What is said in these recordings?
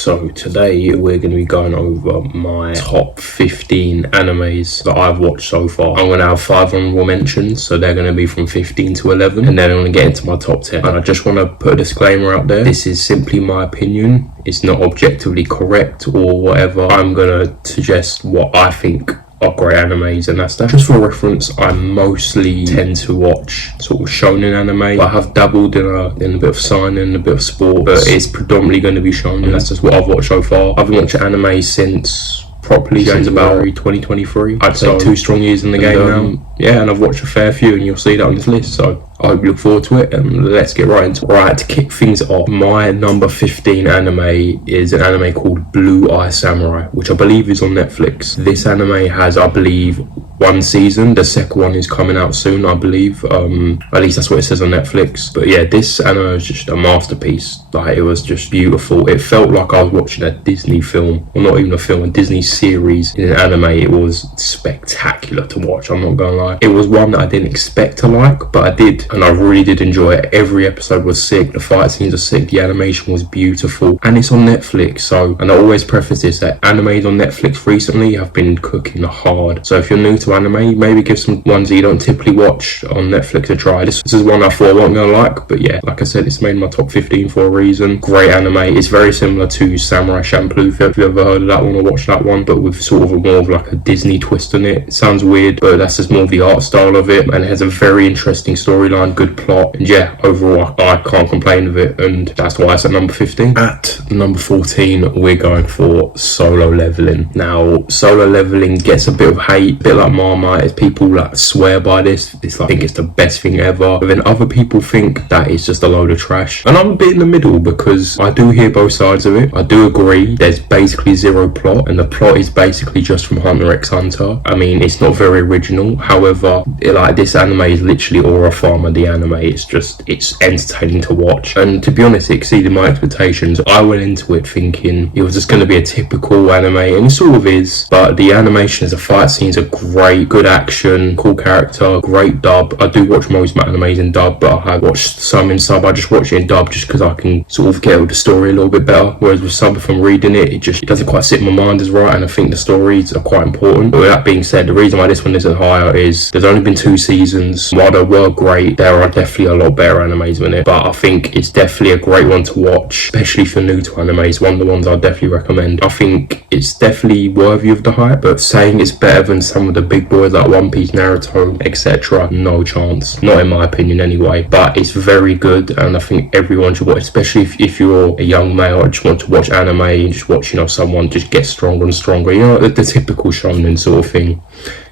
So today we're going to be going over my top 15 animes that I've watched so far. I'm going to have 5 honorable mentions, so they're going to be from 15 to 11, and then I'm going to get into my top 10. And I just want to put a disclaimer out there. This is simply my opinion. It's not objectively correct or whatever. I'm going to suggest what I think are great animes, and that's that. Just for reference, I mostly tend to watch sort of shonen anime, but I have dabbled in a bit of seinen, a bit of sport, but it's predominantly going to be shonen. That's just what I've watched so far. I've been watching anime since properly since about 2023. I'd say 2 strong years in the game now. Yeah, and I've watched a fair few, and you'll see that on this list, so I hope you look forward to it, and let's get right into it. Right, to kick things off, my number 15 anime is an anime called Blue Eye Samurai, which I believe is on Netflix. This anime has, I believe, 1 season. The second one is coming out soon, I believe. At least that's what it says on Netflix. But yeah, this anime is just a masterpiece. Like, it was just beautiful. It felt like I was watching a Disney film, or not even a film, a Disney series in an anime. It was spectacular to watch, I'm not gonna lie. It was one that I didn't expect to like, but I did, and I really did enjoy it. Every episode was sick, the fight scenes are sick, the animation was beautiful, and it's on Netflix. So, and I always preface this, that animes on Netflix recently have been cooking hard. So if you're new to anime, maybe give some ones that you don't typically watch on Netflix a try. This is one I thought I wasn't gonna like, but yeah, like I said, it's made my top 15 for a reason. Great anime. It's very similar to Samurai Champloo, if you've ever heard of that one or watched that one, but with sort of more of like a Disney twist on it. It sounds weird, but that's just more of the art style of it, and it has a very interesting storyline, good plot, and yeah, overall I can't complain with it, and that's why it's at number 15. At number 14, we're going for Solo Leveling. Now, Solo Leveling gets a bit of hate, a bit like Marmite. People like swear by this. It's like, I think it's the best thing ever, but then other people think that it's just a load of trash, and I'm a bit in the middle, because I do hear both sides of it. I do agree there's basically zero plot, and the plot is basically just from Hunter x Hunter. I mean, it's not very original. However, like, this anime is literally Aura Farmer the anime. It's entertaining to watch, and to be honest, it exceeded my expectations. I went into it thinking it was just going to be a typical anime, and it sort of is, but the animations, the fight scenes are great, good action, cool character, great dub. I do watch most animes in dub, but I watched some in sub. I just watch it in dub just because I can sort of get with the story a little bit better, whereas with sub, if I'm reading it, it doesn't quite sit in my mind as right, and I think the stories are quite important. But with that being said, the reason why this one isn't higher is there's only been 2 seasons. While they were great, there are definitely a lot better animes in it, but I think it's definitely a great one to watch, especially if you're new to animes. One of the ones I'll definitely recommend. I think it's definitely worthy of the hype, but saying it's better than some of the big boys like One Piece, Naruto, etc., no chance. Not in my opinion anyway, but it's very good, and I think everyone should watch, especially if you're a young male and just want to watch anime and just watch, someone just get stronger and stronger, the typical shonen sort of thing.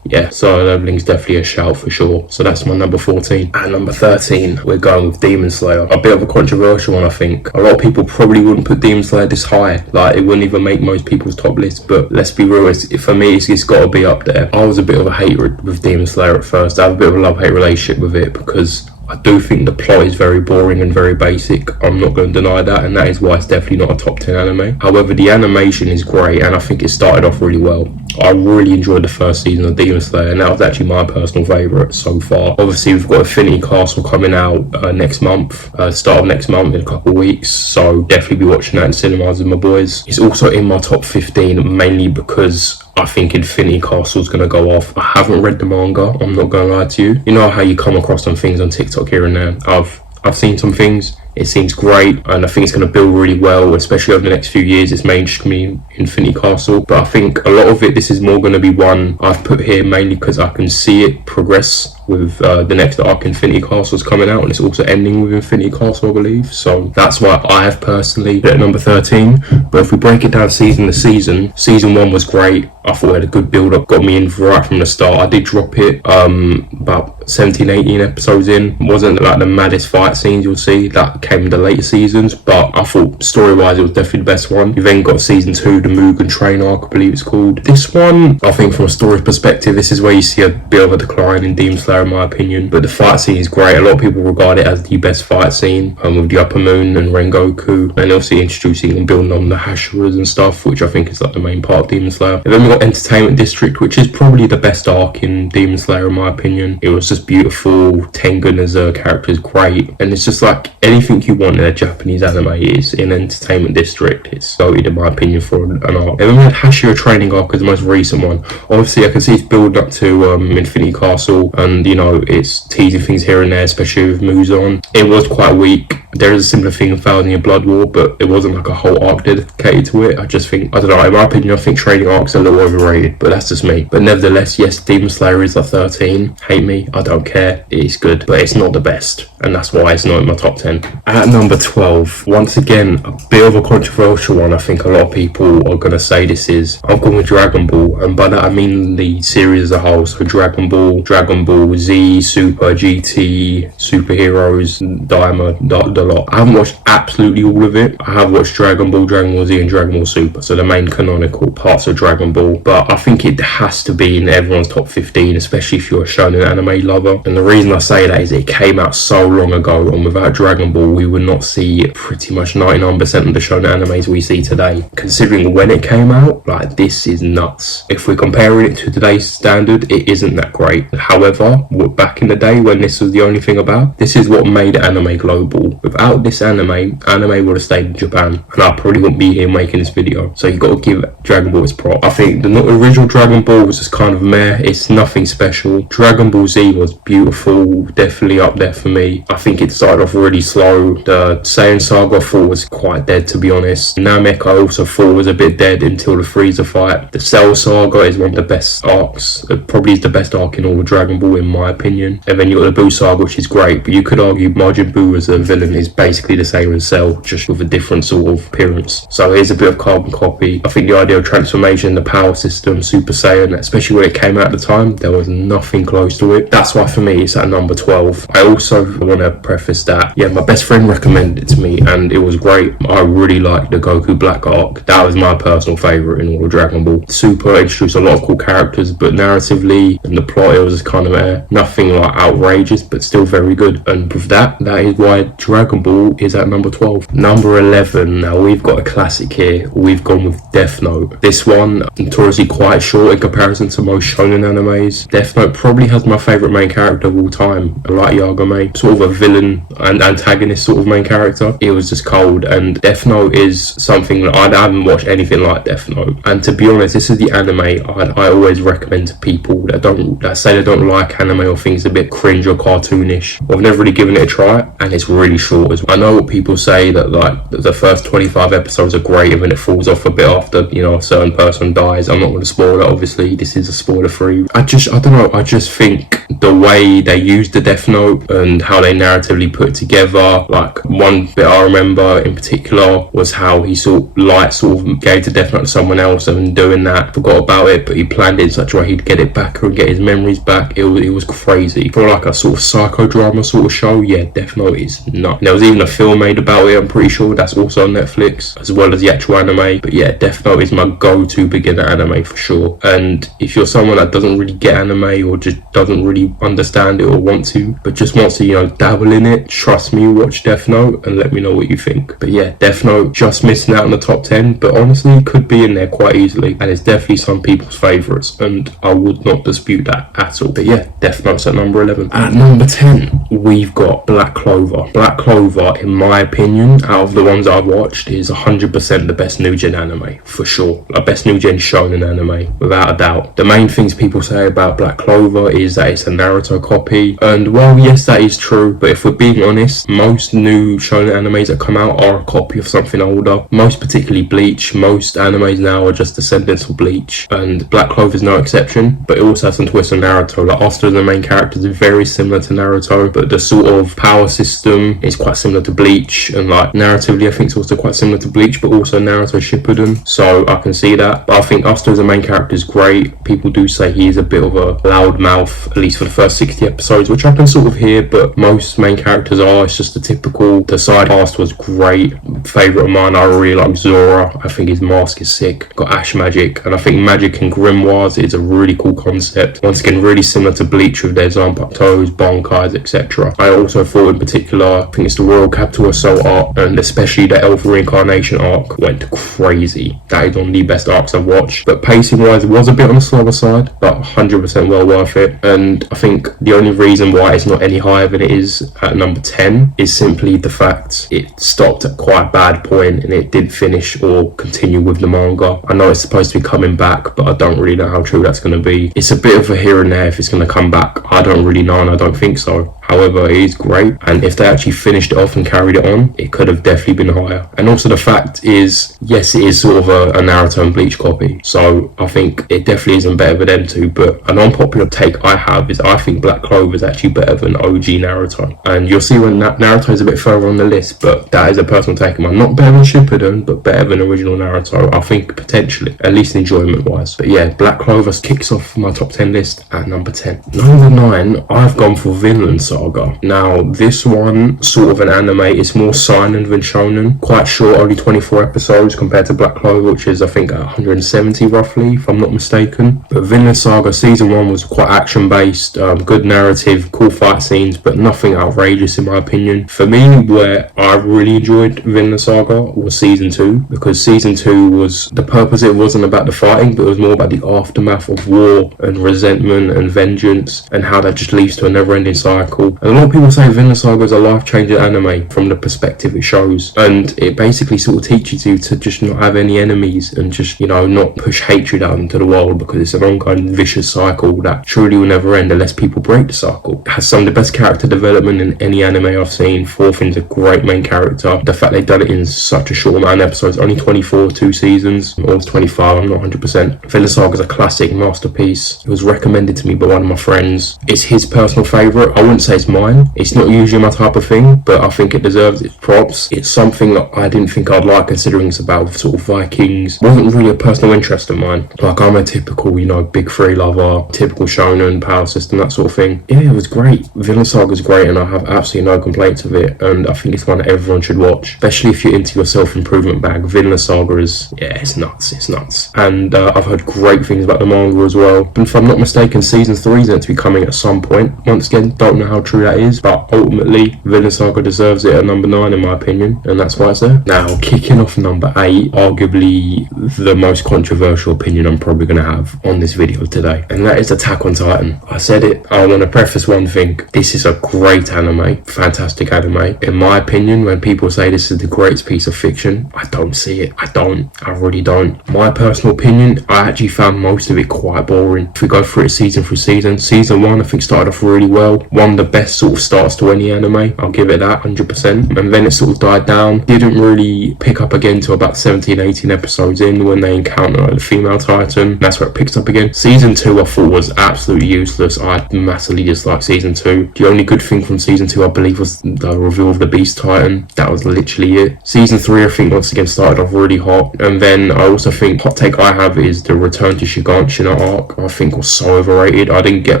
Yeah, Solo Leveling is definitely a shout for sure. So that's my number 14. At number 13, we're going with Demon Slayer. A bit of a controversial one, I think. A lot of people probably wouldn't put Demon Slayer this high. Like, it wouldn't even make most people's top list. But let's be real, for me, it's got to be up there. I was a bit of a hater with Demon Slayer at first. I have a bit of a love-hate relationship with it, because I do think the plot is very boring and very basic. I'm not going to deny that, and that is why it's definitely not a top 10 anime. However, the animation is great, and I think it started off really well. I really enjoyed the first season of Demon Slayer, and that was actually my personal favourite so far. Obviously, we've got Infinity Castle coming out next month, start of next month, in a couple of weeks, so definitely be watching that in cinemas with my boys. It's also in my top 15, mainly because I think Infinity Castle is going to go off. I haven't read the manga, I'm not going to lie to you. You know how you come across some things on TikTok here and there? I've seen some things. It seems great, and I think it's going to build really well, especially over the next few years. It's mainstream Infinity Castle, but I think a lot of it, this is more going to be one I've put here mainly because I can see it progress with the next arc. Infinity Castle is coming out, and it's also ending with Infinity Castle, I believe. So that's why I have personally put it at number 13. But if we break it down season to season, season 1 was great. I thought it had a good build up, got me in right from the start. I did drop it about 17-18 episodes in. It wasn't like the maddest fight scenes you'll see that came in the later seasons, but I thought story wise it was definitely the best one. You then got season 2, the Mugen Train arc, I believe it's called. This one, I think from a story perspective, this is where you see a bit of a decline in Demon Slayer Slayer in my opinion, but the fight scene is great. A lot of people regard it as the best fight scene, with the Upper Moon and Rengoku, and also introducing and building on the Hashiras and stuff, which I think is like the main part of Demon Slayer. And then we got Entertainment District, which is probably the best arc in Demon Slayer in my opinion. It was just beautiful. Tengen as a character is great, and it's just like anything you want in a Japanese anime is in Entertainment District. It's goated in my opinion for an arc. And then we had Hashira Training Arc as the most recent one. Obviously I can see it's building up to Infinity Castle, and you know, it's teasing things here and there, especially with Muzan. It was quite weak. There is a similar thing in Thousand Year Blood War, but it wasn't like a whole arc dedicated to it. I just think, I don't know, in my opinion, I think training arcs are a little overrated, but that's just me. But nevertheless, yes, Demon Slayer is a 13. Hate me, I don't care. It is good, but it's not the best, and that's why it's not in my top 10. At number 12, once again, a bit of a controversial one. I think a lot of people are going to say this is, I'm going with Dragon Ball, and by that I mean the series as a whole. So Dragon Ball Z, Super, GT, Superheroes, Daima, the lot. I haven't watched absolutely all of it. I have watched Dragon Ball Z, and Dragon Ball Super, so the main canonical parts of Dragon Ball, but I think it has to be in everyone's top 15, especially if you're a shonen anime lover. And the reason I say that is it came out so long ago, and without Dragon Ball we would not see pretty much 99% of the shonen animes we see today. Considering when it came out, like, this is nuts. If we're comparing it to today's standard, it isn't that great. However, back in the day when this was the only thing about, this is what made anime global. Without this anime would have stayed in Japan, and I probably wouldn't be here making this video. So you got to give Dragon Ball its prop. I think the original Dragon Ball was just kind of meh. It's nothing special. Dragon Ball Z was beautiful, definitely up there for me. I think it started off really slow. The Saiyan Saga I thought was quite dead, to be honest. Namek I also thought was a bit dead until the Frieza fight. The Cell Saga is one of the best arcs. It probably is the best arc in all of Dragon Ball in my opinion. And then you got the Buu Saga, which is great, but you could argue Majin Buu as a villain is basically the same as Cell, just with a different sort of appearance. So here's a bit of carbon copy. I think the idea of transformation, the power system, Super Saiyan, especially when it came out at the time, there was nothing close to it. That's why for me it's at number 12. I also want to preface that, yeah, my best friend recommended it to me and it was great. I really liked the Goku Black arc. That was my personal favourite in all of Dragon Ball. Super introduced a lot of cool characters, but narratively and the plot, it was just kind of nothing like outrageous, but still very good. And with that is why Dragon Ball is at number 12. Number 11, now we've got a classic here. We've gone with Death Note. This one, notoriously quite short in comparison to most shonen animes. Death Note probably has my favourite main character of all time, Light Yagami, sort of a villain and antagonist sort of main character. It was just cold, and Death Note is something that I haven't watched anything like Death Note. And to be honest, this is the anime I always recommend to people that say they don't like anime or things a bit cringe or cartoonish. I've never really given it a try, and it's really short as well. I know what people say that like the first 25 episodes are great and then it falls off a bit after, you know, a certain person dies. I'm not going to spoil it, obviously. This is a spoiler free. I don't know, I just think the way they used the Death Note and how they narratively put it together, like one bit I remember in particular was how he Light gave the Death Note to someone else, and doing that forgot about it, but he planned it in such a way he'd get it back or get his memories back. It was crazy. For like a sort of psychodrama sort of show, yeah, Death Note is nuts. There was even a film made about it, I'm pretty sure. That's also on Netflix, as well as the actual anime. But yeah, Death Note is my go-to beginner anime for sure. And if you're someone that doesn't really get anime or just doesn't really understand it or want to, but just wants to, you know, dabble in it, trust me, watch Death Note and let me know what you think. But yeah, Death Note just missing out on the top 10, but honestly could be in there quite easily, and it's definitely some people's favourites, and I would not dispute that at all. But yeah, Death Note's at number 11. At number 10, we've got Black Clover. Black Clover, in my opinion, out of the ones I've watched, is 100% the best new gen anime, for sure. Like best new gen shonen anime, without a doubt. The main things people say about Black Clover is that it's a Naruto copy, and well, yes, that is true, but if we're being honest, most new shonen animes that come out are a copy of something older. Most particularly Bleach. Most animes now are just descendants of Bleach, and Black Clover is no exception, but it also has some twists on Naruto. Like Asta, the main character, is very similar to Naruto, but the sort of power system is quite similar to Bleach, and like narratively I think it's also quite similar to Bleach, but also Naruto Shippuden, so I can see that. But I think Asta as a main character is great. People do say he is a bit of a loud mouth, at least for the first 60 episodes, which I can sort of hear, but most main characters are. It's just the typical. The side cast was great. Favourite of mine, I really like Zora. I think his mask is sick. Got Ash Magic, and I think Magic and Grimoires is a really cool concept. Once again, really similar to Bleach. Bleach with their Zanpakutos, Bankais, etc. I also thought in particular, I think it's the Royal Capital Assault arc, and especially the Elf Reincarnation arc went crazy. That is one of the best arcs I've watched, but pacing wise it was a bit on the slower side, but 100% well worth it. And I think the only reason why it's not any higher than it is at number 10 is simply the fact it stopped at quite a bad point and it didn't finish or continue with the manga. I know it's supposed to be coming back, but I don't really know how true that's going to be. It's a bit of a here and there if it's going to come back. I don't really know, and I don't think so. However, it is great, and if they actually finished it off and carried it on, it could have definitely been higher. And also the fact is, yes, it is sort of a Naruto and Bleach copy, so I think it definitely isn't better than them two. But an unpopular take I have is I think Black Clover is actually better than OG Naruto, and you'll see when Naruto is a bit further on the list, but that is a personal take of mine. Not better than Shippuden, but better than original Naruto, I think, potentially, at least enjoyment wise. But yeah, Black Clover kicks off my top 10 list at number 10. Number 9, I've gone for Vinland Saga. Now this one, sort of an anime, it's more seinen than shonen, quite short, only 24 episodes compared to Black Clover, which is I think 170 roughly if I'm not mistaken. But Vinland Saga season 1 was quite action based, good narrative, cool fight scenes, but nothing outrageous in my opinion. For me, where I really enjoyed Vinland Saga was season 2, because season 2 was, the purpose, it wasn't about the fighting, but it was more about the aftermath of war and resentment and vengeance, and how that just leads to a never-ending cycle. And a lot of people say Vinland Saga is a life-changing anime from the perspective it shows, and it basically sort of teaches you to just not have any enemies and just, you know, not push hatred out into the world, because it's an ongoing vicious cycle that truly will never end unless people break the cycle. It has some of the best character development in any anime I've seen. Thorfinn's a great main character. The fact they've done it in such a short amount of episodes, only 24, 2 seasons, or 25, I'm not 100%. Vinland Saga is a classic masterpiece. It was recommended to me by one of my friends. It's his personal favourite. I wouldn't say it's mine. It's not usually my type of thing, but I think it deserves its props. It's something that I didn't think I'd like, considering it's about sort of Vikings. Wasn't really a personal interest of mine. Like, I'm a typical, you know, big three lover, typical shonen, power system, that sort of thing. Yeah, it was great. Vinland Saga is great, and I have absolutely no complaints with it, and I think it's one that everyone should watch, especially if you're into your self-improvement bag. Vinland Saga is, yeah, it's nuts. And I've heard great things about the manga as well. And if I'm not mistaken, season 3 is meant to be coming at some point. Once again, don't know how true that is, but ultimately Vinland Saga deserves it at number 9 in my opinion, and that's why it's there. Now, kicking off number 8, arguably the most controversial opinion I'm probably going to have on this video today, and that is Attack on Titan. I said it, I want to preface one thing: this is a great anime, fantastic anime. In my opinion, when people say this is the greatest piece of fiction, I don't see it. I really don't. My personal opinion, I actually found most of it quite boring. If we go through it season through season, season 1 I think started off really well, one of the best sort of starts to any anime, I'll give it that 100%, and then it sort of died down, didn't really pick up again till about 17-18 episodes in, when they encounter the female Titan. That's where it picks up again. Season 2 I thought was absolutely useless. I massively disliked season 2. The only good thing from season 2 I believe was the reveal of the Beast Titan. That was literally it. Season 3 I think once again started off really hot, and then I also think, hot take I have is the return to Shiganshina arc I think was so overrated. I didn't get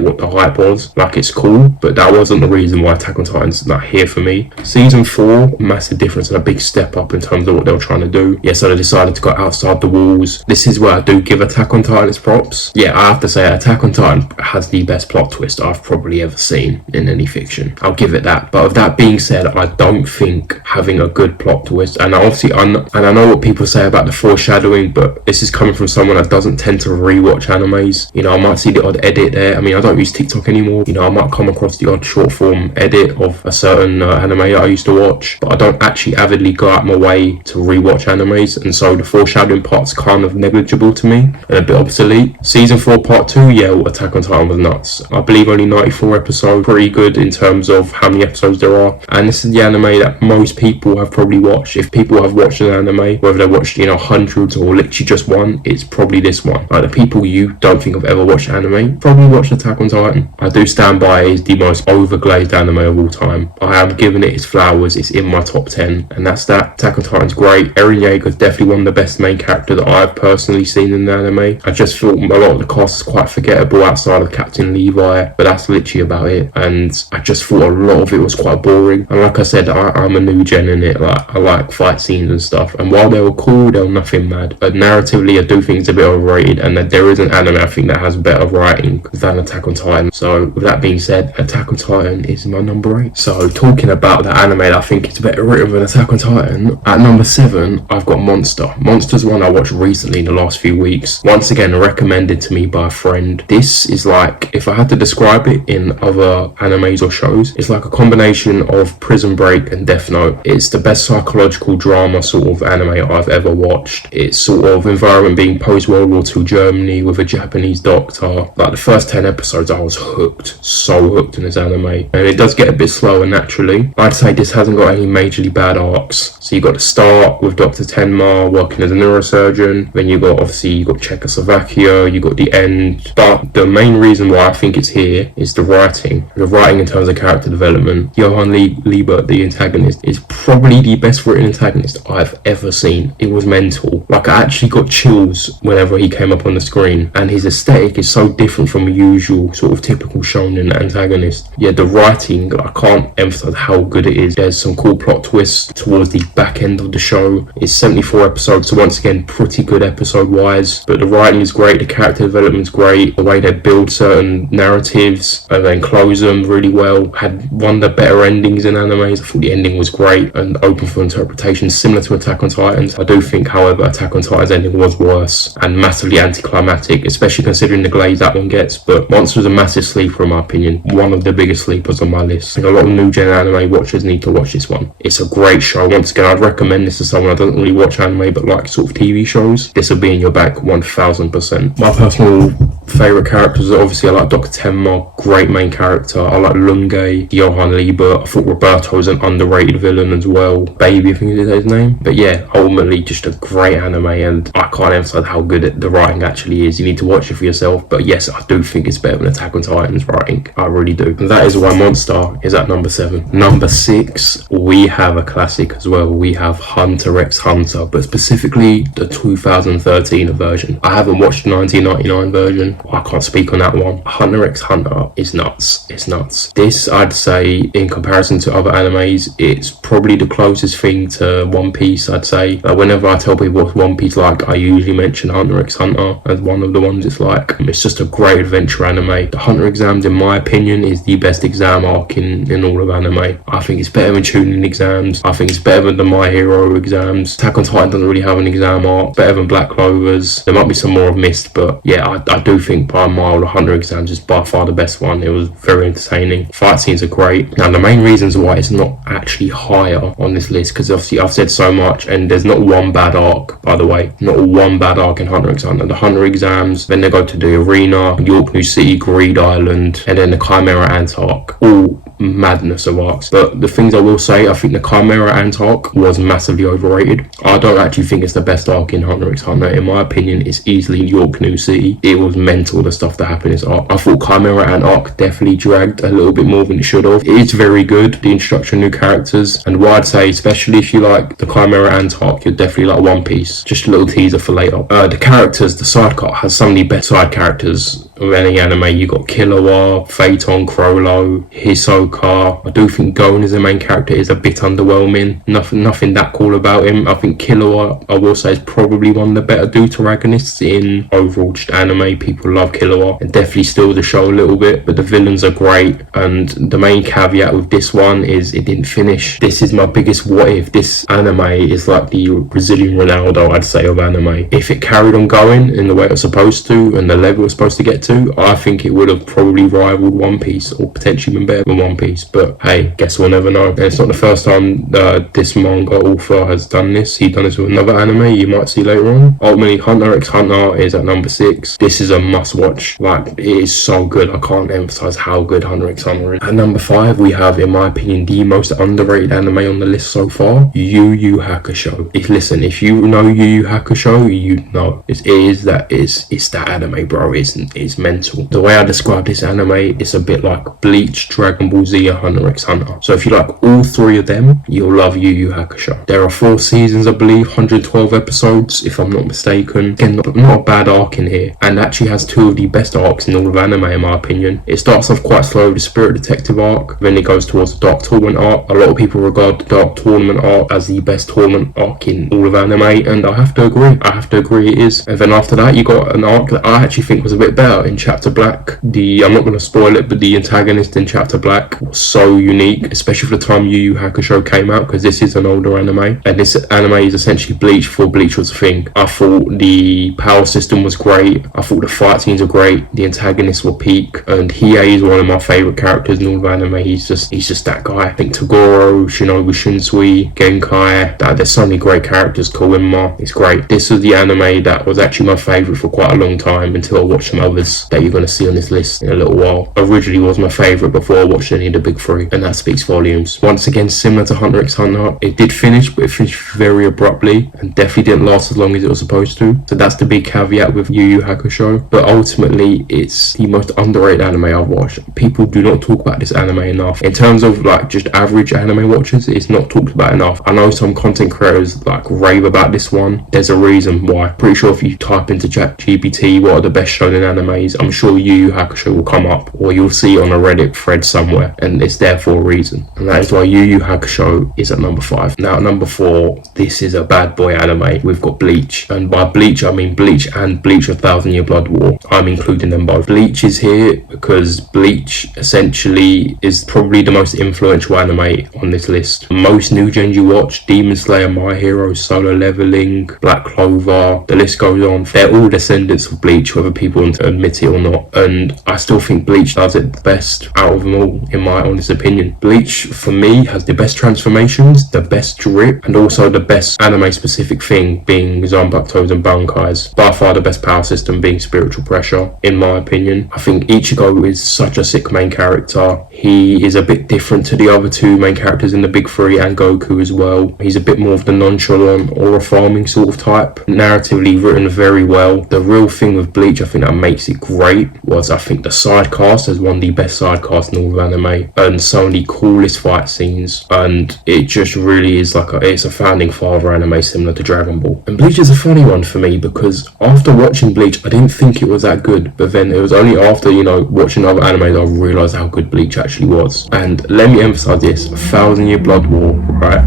what the hype was. Like, it's cool, but that wasn't the reason why Attack on Titan's not here for me. Season 4, massive difference and a big step up in terms of what they were trying to do. Yeah, so they decided to go outside the walls. This is where I do give Attack on Titan its props. Yeah, I have to say Attack on Titan has the best plot twist I've probably ever seen in any fiction. I'll give it that. But with that being said, I don't think having a good plot twist, and obviously I know what people say about the foreshadowing, but this is coming from someone that doesn't tend to rewatch animes. You know, I might see the odd edit there. I mean, I don't use TikTok anymore. You know, I might come across the odd short form edit of a certain anime that I used to watch, but I don't actually avidly go out my way to rewatch animes, and so the foreshadowing part's kind of negligible to me and a bit obsolete. Season 4 part 2, yeah, Attack on Titan was nuts. I believe only 94 episodes, pretty good in terms of how many episodes there are, and this is the anime that most people have probably watched. If people have watched an anime, whether they watched, you know, hundreds or literally just one, it's probably this one. Like, the people you don't think have ever watched anime probably watched Attack on Titan. I do stand by, is the most overglazed anime of all time. I am giving it its flowers. It's in my top 10, and that's that. Attack on Titan's great. Eren Yeager's definitely one of the best main characters that I've personally seen in the anime. I just thought a lot of the cast is quite forgettable outside of Captain Levi, but that's literally about it. And I just thought a lot of it was quite boring. And like I said, I'm a new gen in it. Like, I like fight scenes and stuff, and while they were cool, they were nothing mad. But narratively, I do think it's a bit overrated, and that there is an anime I think that has better writing than Attack on Titan. So with that being said, Attack on Titan is my number 8. So talking about the anime that I think it's better written than Attack on Titan, at number 7 I've got Monster. Monster's one I watched recently in the last few weeks, once again recommended to me by a friend. This is like, if I had to describe it in other animes or shows, it's like a combination of Prison Break and Death Note. It's the best psychological drama sort of anime I've ever watched. It's sort of environment being post World War II Germany with a Japanese doctor. Like the first 10 episodes I was hooked, so hooked in this anime, and it does get a bit slower naturally. I'd say this hasn't got any majorly bad arcs. So you got to start with Dr. Tenma working as a neurosurgeon, then you got Czechoslovakia, you got the end. But the main reason why I think it's here is the writing. The writing in terms of character development. Johann Liebert, the antagonist, is probably the best written antagonist I've ever seen. It was mental. Like, I actually got chills whenever he came up on the screen, and his aesthetic is so different from a usual sort of typical shonen antagonist. Yeah, the writing, I can't emphasize how good it is. There's some cool plot twists towards the back end of the show. It's 74 episodes, so once again pretty good episode wise, but the writing is great, the character development's great, the way they build certain narratives and then close them really well. Had one of the better endings in animes. I thought the ending was great and open for interpretation, similar to Attack on Titans. I do think, however, Attack on Titan's ending was worse and massively anticlimactic, especially considering the glaze that one gets. But Monster's a massive sleeper in my opinion, one of the biggest sleepers on my list. I think a lot of new gen anime watchers need to watch this one. It's a great show. Once again, I'd recommend this to someone that doesn't really watch anime but like sort of TV shows. This will be in your back 1000%. My personal favourite characters are obviously, I like Dr. Tenma, great main character. I like Lunge, Johann Liebert. I thought Roberto was an underrated villain as well. Baby, I think is his name. But yeah, ultimately just a great anime, and I can't emphasize how good the writing actually is. You need to watch it for yourself. But yes, I do think it's better than Attack on Titan's writing. I really do. And that is why Monster is at number 7. Number 6, we have a classic as well. We have Hunter x Hunter, but specifically the 2013 version. I haven't watched the 1999 version. I can't speak on that one. Hunter x Hunter is nuts. It's nuts. This, I'd say, in comparison to other animes, it's probably the closest thing to One Piece, I'd say. Whenever I tell people what One Piece like, I usually mention Hunter x Hunter as one of the ones it's like. It's just a great adventure anime. The Hunter exams, in my opinion, is the best exam arc in all of anime. I think it's better than Chunin exams. I think it's better than the My Hero exams. Attack on Titan doesn't really have an exam arc. Better than Black Clover's. There might be some more I've missed, but yeah, I do think by a mile the Hunter exams is by far the best one. It was very entertaining. Fight scenes are great. Now, the main reasons why it's not actually higher on this list, because obviously I've said so much, and there's not one bad arc, by the way. Not one bad arc in Hunter x Hunter. The Hunter exams, then they go to the arena, York New City, Greed Island, and then the Chimera Ant arc. All madness of arcs. But the things I will say, I think the Chimera Ant arc was massively overrated. I don't actually think it's the best arc in Hunter x Hunter. In my opinion, it's easily York New City. It was mental, the stuff that happened in this arc. I thought Chimera Ant arc definitely dragged a little bit more than it should have. It is very good, the introduction of new characters, and what I'd say, especially if you like the Chimera Ant arc, you're definitely like One Piece. Just a little teaser for later. The characters, the sidecar has some of the best side characters of any anime. You got Killua, Phaeton, Chrollo, Hisoka. I do think Gon as the main character is a bit underwhelming. Nothing that cool about him. I think Killua, I will say, is probably one of the better deuteragonists in overall just anime. People love Killua and definitely steal the show a little bit, but the villains are great. And the main caveat with this one is it didn't finish. This is my biggest what if. This anime is like the Brazilian Ronaldo, I'd say, of anime. If it carried on going in the way it was supposed to and the level it was supposed to get to, I think it would have probably rivaled One Piece, or potentially been better than One Piece. But hey, guess we'll never know. And it's not the first time this manga author has done this. He's done this with another anime you might see later on. Ultimately, Hunter x Hunter is at number 6. This is a must watch. Like, it is so good. I can't emphasize how good Hunter x Hunter is. At number 5, we have, in my opinion, the most underrated anime on the list so far, Yu Yu Hakusho. If you know Yu Yu Hakusho, you know it's that anime, bro. It's it's mental. The way I describe this anime, it's a bit like Bleach, Dragon Ball Z, and Hunter x Hunter. So if you like all three of them, you'll love Yu Yu Hakusho. There are 4 seasons, I believe, 112 episodes, if I'm not mistaken. Again, not a bad arc in here, and actually has 2 of the best arcs in all of anime, in my opinion. It starts off quite slow with the Spirit Detective arc, then it goes towards the Dark Tournament arc. A lot of people regard the Dark Tournament arc as the best tournament arc in all of anime, and I have to agree. It is. And then after that, you got an arc that I actually think was a bit better in Chapter Black. I'm not going to spoil it, but the antagonist in Chapter Black was so unique, especially for the time Yu Yu Hakusho came out, because this is an older anime, and this anime is essentially Bleach before Bleach was a thing. I thought the power system was great. I thought the fight scenes were great. The antagonists were peak, and Hiei is one of my favourite characters in all of anime. He's just that guy. I think Toguro, Shinobu Shinsui, Genkai, there's so many great characters. Koenma, it's great. This was the anime that was actually my favourite for quite a long time, until I watched some others that you're going to see on this list in a little while. Originally was my favourite before I watched any of the big 3, and that speaks volumes. Once again, similar to Hunter x Hunter, it did finish, but it finished very abruptly, and definitely didn't last as long as it was supposed to. So that's the big caveat with Yu Yu Hakusho. But ultimately, it's the most underrated anime I've watched. People do not talk about this anime enough. In terms of like just average anime watchers, it's not talked about enough. I know some content creators like rave about this one. There's a reason why. Pretty sure if you type into ChatGPT what are the best shonen animes, I'm sure Yu Yu Hakusho will come up, or you'll see on a Reddit thread somewhere, and it's there for a reason. And that is why Yu Yu Hakusho is at number 5. Now at number 4, this is a bad boy anime. We've got Bleach, and by Bleach I mean Bleach and Bleach 1000 Year Blood War. I'm including them both. Bleach is here because Bleach essentially is probably the most influential anime on this list. Most new gens you watch, Demon Slayer, My Hero, Solo Leveling, Black Clover, the list goes on. They're all descendants of Bleach, whether people want to admit it or not, and I still think Bleach does it the best out of them all, in my honest opinion. Bleach, for me, has the best transformations, the best drip, and also the best anime specific thing being Zanbakutos and Bankais. By far the best power system being Spiritual Pressure, in my opinion. I think Ichigo is such a sick main character. He is a bit different to the other 2 main characters in the big 3, and Goku as well. He's a bit more of the nonchalant or a farming sort of type. Narratively written very well. The real thing with Bleach, I think that makes it great, was I think the side cast is one of the best side casts in all of anime, and some of the coolest fight scenes, and it just really is like it's a founding father anime similar to Dragon Ball. And Bleach is a funny one for me, because after watching Bleach I didn't think it was that good, but then it was only after, watching other animes I realised how good Bleach actually was. And let me emphasise this, 1000 Year Blood War, right?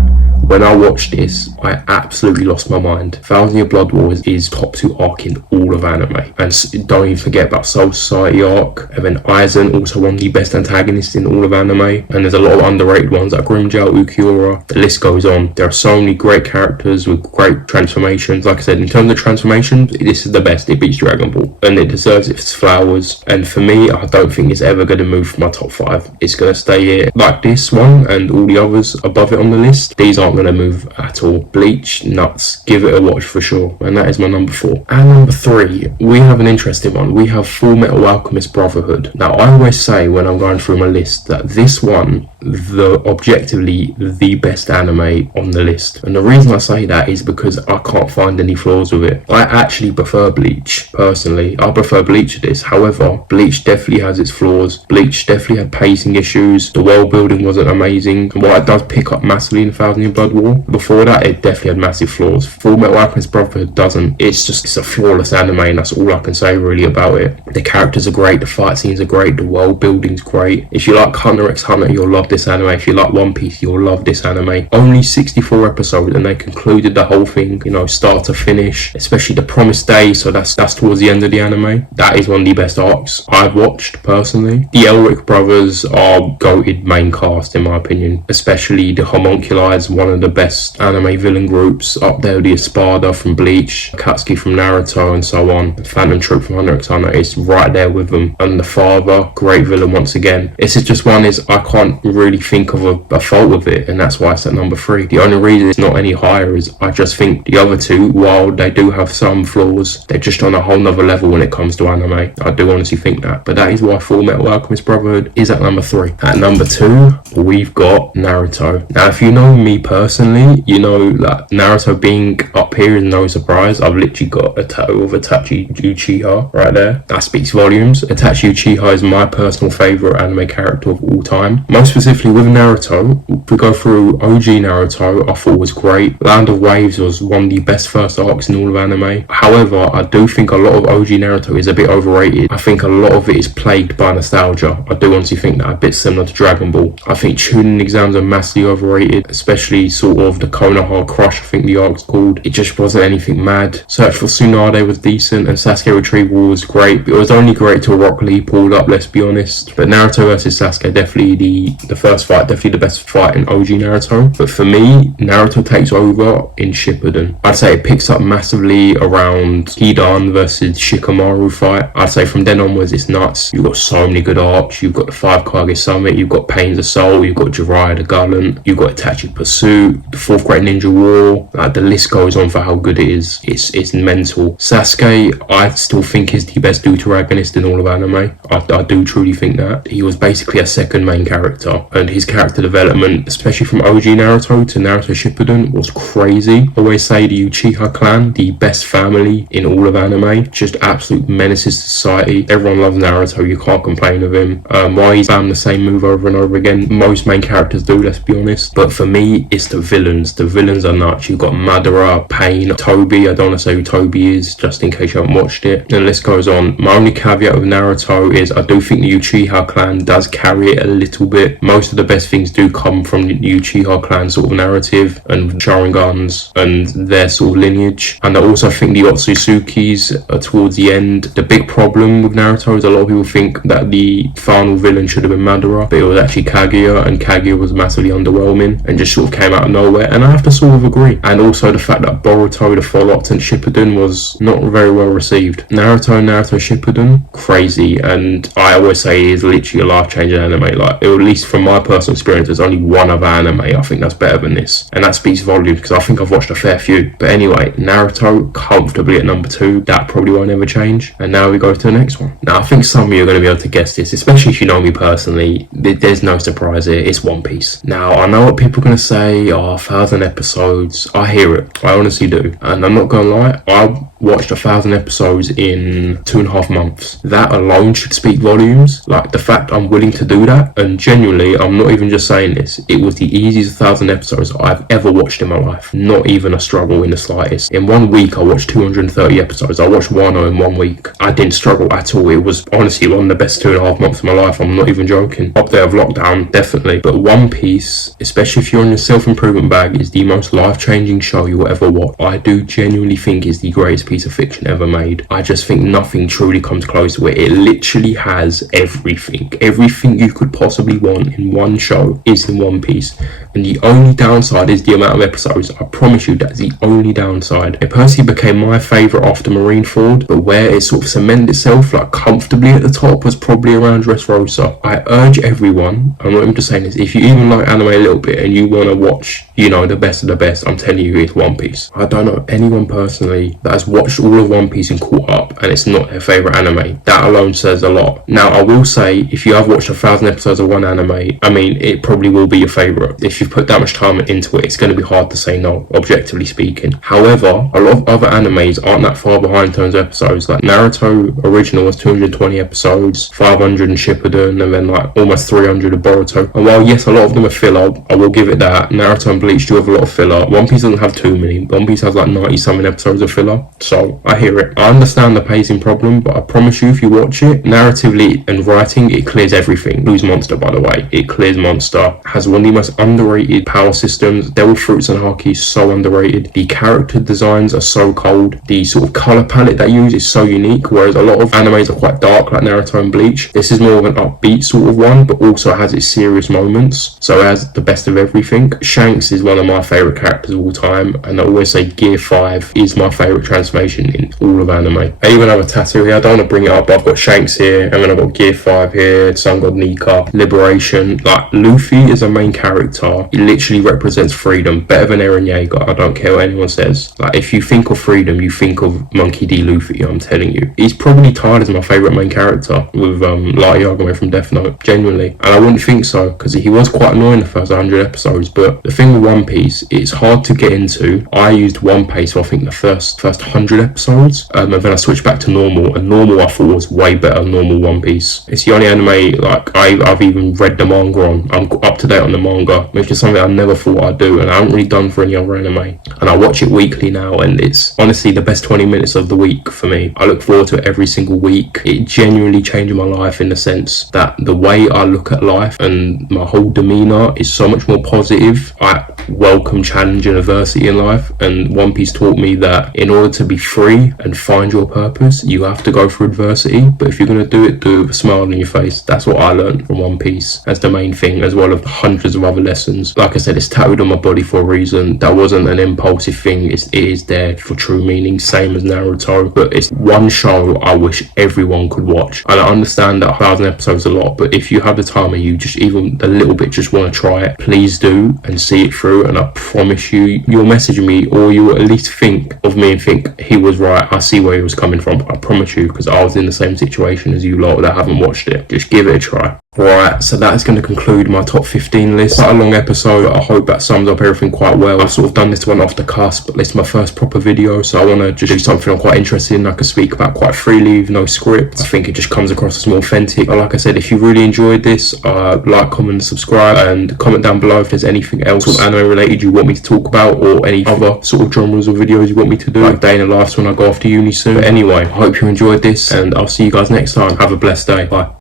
When I watched this, I absolutely lost my mind. 1000 Year Blood War is top 2 arc in all of anime. And don't even forget about Soul Society arc. And then Aizen, also one of the best antagonists in all of anime. And there's a lot of underrated ones like Grimmjow, Ukiura. The list goes on. There are so many great characters with great transformations. Like I said, in terms of transformations, this is the best. It beats Dragon Ball. And it deserves its flowers. And for me, I don't think it's ever going to move from my top 5. It's going to stay here. Like this one and all the others above it on the list, these aren't going to move at all. Bleach, nuts. Give it a watch for sure. And that is my number 4. And number 3, we have an interesting one. We have Full Metal Alchemist Brotherhood. Now I always say when I'm going through my list that this one, objectively the best anime on the list. And the reason I say that is because I can't find any flaws with it. I actually prefer Bleach, personally. I prefer Bleach to this. However, Bleach definitely has its flaws. Bleach definitely had pacing issues. The world building wasn't amazing. While it does pick up massively in 1000 Year Blood War, before that it definitely had massive flaws. Full Metal Alchemist Brotherhood doesn't. It's a flawless anime, and that's all I can say really about it. The characters are great, the fight scenes are great, the world building's great. If you like Hunter x Hunter, you'll love this anime. If you like One Piece, you'll love this anime. Only 64 episodes, and they concluded the whole thing, start to finish, especially the Promised Day, so that's towards the end of the anime. That is one of the best arcs I've watched personally. The Elric brothers are goated main cast in my opinion, especially the Homunculi is one of the best anime villain groups, up there with the Espada from Bleach, Katsuki from Naruto and so on, Phantom Troop from Hunter x Hunter is right there with them, and the father, great villain once again. This is just one I can't really think of a fault with it, and that's why it's at number 3. The only reason it's not any higher is I just think the other two, while they do have some flaws, they're just on a whole nother level when it comes to anime. I do honestly think that. But that is why Fullmetal Alchemist Brotherhood is at number 3. At number 2, we've got Naruto. Now, if you know me personally, you know that Naruto being up here is no surprise. I've literally got a tattoo of Itachi Uchiha right there. That speaks volumes. Itachi Uchiha is my personal favourite anime character of all time. Most specifically with Naruto, if we go through OG Naruto, I thought was great. Land of Waves was one of the best first arcs in all of anime. However, I do think a lot of OG Naruto is a bit overrated. I think a lot of it is plagued by nostalgia. I do honestly think that a bit similar to Dragon Ball. I think Chunin exams are massively overrated, especially sort of the Konoha Crush, I think the arc's called. It just wasn't anything mad. Search for Tsunade was decent, and Sasuke Retrieval was great, but it was only great till Rock Lee pulled up, let's be honest. But Naruto versus Sasuke, definitely the first fight, definitely the best fight in OG Naruto. But for me, Naruto takes over in Shippuden. I'd say it picks up massively around Hidan versus Shikamaru fight. I'd say from then onwards it's nuts. You've got so many good arcs. You've got the 5 Kage Summit, you've got Pain's Assault, you've got Jiraiya the Gallant, you've got Itachi Pursuit, the 4th Great Ninja War. Like, the list goes on for how good it is. It's mental. Sasuke, I still think is the best deuteragonist in all of anime. I do truly think that. He was basically a second main character, and his character development, especially from OG Naruto to Naruto Shippuden, was crazy. I always say the Uchiha clan, the best family in all of anime, just absolute menaces to society. Everyone loves Naruto, you can't complain of him. Why he's found the same move over and over again, most main characters do, let's be honest. But for me, it's the villains. The villains are nuts. You've got Madara, Pain, Toby. I don't want to say who Toby is, just in case you haven't watched it. And the list goes on. My only caveat with Naruto is I do think the Uchiha clan does carry it a little bit. Most of the best things do come from the Uchiha clan sort of narrative and Sharingans and their sort of lineage. And I also think the Otsutsuki's are towards the end. The big problem with Naruto is a lot of people think that the final villain should have been Madara, but it was actually Kaguya, and Kaguya was massively underwhelming and just sort of came out of nowhere, and I have to sort of agree. And also the fact that Boruto, the follow-up to Shippuden, was not very well received. Naruto Shippuden, crazy, and I always say it is literally a life-changing anime. Like, at least from my personal experience, there's only one other anime I think that's better than this, and that speaks volumes because I think I've watched a fair few. But anyway, Naruto comfortably at number 2. That probably won't ever change. And now we go to the next one. Now, I think some of you are going to be able to guess this, especially if you know me personally. There's no surprise here. It's One Piece. Now, I know what people are going to say, 1,000 episodes. I hear it. I honestly do. And I'm not going to lie, I watched 1,000 episodes in 2.5 months. That alone should speak volumes. Like, the fact I'm willing to do that, and genuinely, I'm not even just saying this, it was the easiest 1,000 episodes I've ever watched in my life. Not even a struggle in the slightest. In 1 week, I watched 230 episodes. I watched Wano in 1 week. I didn't struggle at all. It was honestly one of the best 2.5 months of my life. I'm not even joking. Up there of lockdown, definitely. But One Piece, especially if you're on your self-improvement bag, is the most life-changing show you'll ever watch. I do genuinely think it's the greatest piece of fiction ever made. I just think nothing truly comes close to it. It literally has everything. Everything you could possibly want in one show is in One Piece. And the only downside is the amount of episodes. I promise you that's the only downside. It personally became my favourite after Marineford, but where it sort of cemented itself like comfortably at the top was probably around Dressrosa. I urge everyone, I'm not even just saying this, if you even like anime a little bit and you want to watch, you know, the best of the best, I'm telling you it's One Piece. I don't know anyone personally that has watched all of One Piece and caught up and it's not their favourite anime. That alone says a lot. Now, I will say, if you have watched 1,000 episodes of one anime, I mean, it probably will be your favourite. If you've put that much time into it, it's going to be hard to say no, objectively speaking. However, a lot of other animes aren't that far behind in terms of episodes. Like Naruto original was 220 episodes, 500 in Shippuden, and then like almost 300 of Boruto. And while yes, a lot of them are filler, I will give it that. Naruto and Bleach do have a lot of filler. One Piece doesn't have too many. One Piece has like 90 something episodes of filler. So I hear it. I understand the pacing problem, but I promise you, if you watch it, narratively and writing, it clears everything. Blues Monster, by the way, it clears Monster. Has one of the most underrated power systems. Devil Fruits and Haki is so underrated. The character designs are so cold. The sort of color palette they use is so unique, whereas a lot of animes are quite dark like Naruto and Bleach. This is more of an upbeat sort of one, but also has its serious moments, so it has the best of everything. Shanks is one of my favorite characters of all time, and I always say Gear 5 is my favorite transformation transformation in all of anime. I even have a tattoo here. I don't want to bring it up, but I've got Shanks here, and then I've got Gear 5 here, Sun God Nika, Liberation. Like, Luffy is a main character. He literally represents freedom better than Eren Yeager. I don't care what anyone says. Like, if you think of freedom, you think of Monkey D. Luffy, I'm telling you. He's probably tied as my favourite main character with Light Yagami from Death Note, genuinely. And I wouldn't think so, because he was quite annoying the first 100 episodes, but the thing with One Piece, it's hard to get into. I used One Piece for I think the first 100 episodes, and then I switched back to normal, and normal I thought was way better than normal One Piece. It's the only anime like I've even read the manga on. I'm up to date on the manga, which is something I never thought I'd do, and I haven't really done for any other anime. And I watch it weekly now, and it's honestly the best 20 minutes of the week for me. I look forward to it every single week. It genuinely changed my life in the sense that the way I look at life and my whole demeanour is so much more positive. I welcome challenge and adversity in life, and One Piece taught me that in order to be free and find your purpose, you have to go through adversity, but if you're going to do it with a smile on your face. That's what I learned from One Piece as the main thing, as well as hundreds of other lessons. Like I said, it's tattooed on my body for a reason. That wasn't an impulsive thing. It is there for true meaning, same as Naruto, but it's one show I wish everyone could watch. And I understand that 1,000 episodes is a lot, but if you have the time and you just even a little bit just want to try it, please do and see it through, and I promise you, you'll message me, or you'll at least think of me and think, he was right, I see where he was coming from. I promise you, because I was in the same situation as you lot that haven't watched it. Just give it a try. Right, so that is going to conclude my top 15 list. Quite a long episode. I hope that sums up everything quite well. I've sort of done this one off the cusp, but it's my first proper video, so I want to just do something I'm quite interested in. I can speak about quite freely with no script. I think it just comes across as more authentic. But like I said, if you really enjoyed this, like, comment, subscribe, and comment down below if there's anything else sort of anime related you want me to talk about, or any other sort of genres or videos you want me to do, like day in the life when I go off to uni soon. But anyway, I hope you enjoyed this, and I'll see you guys next time. Have a blessed day. Bye.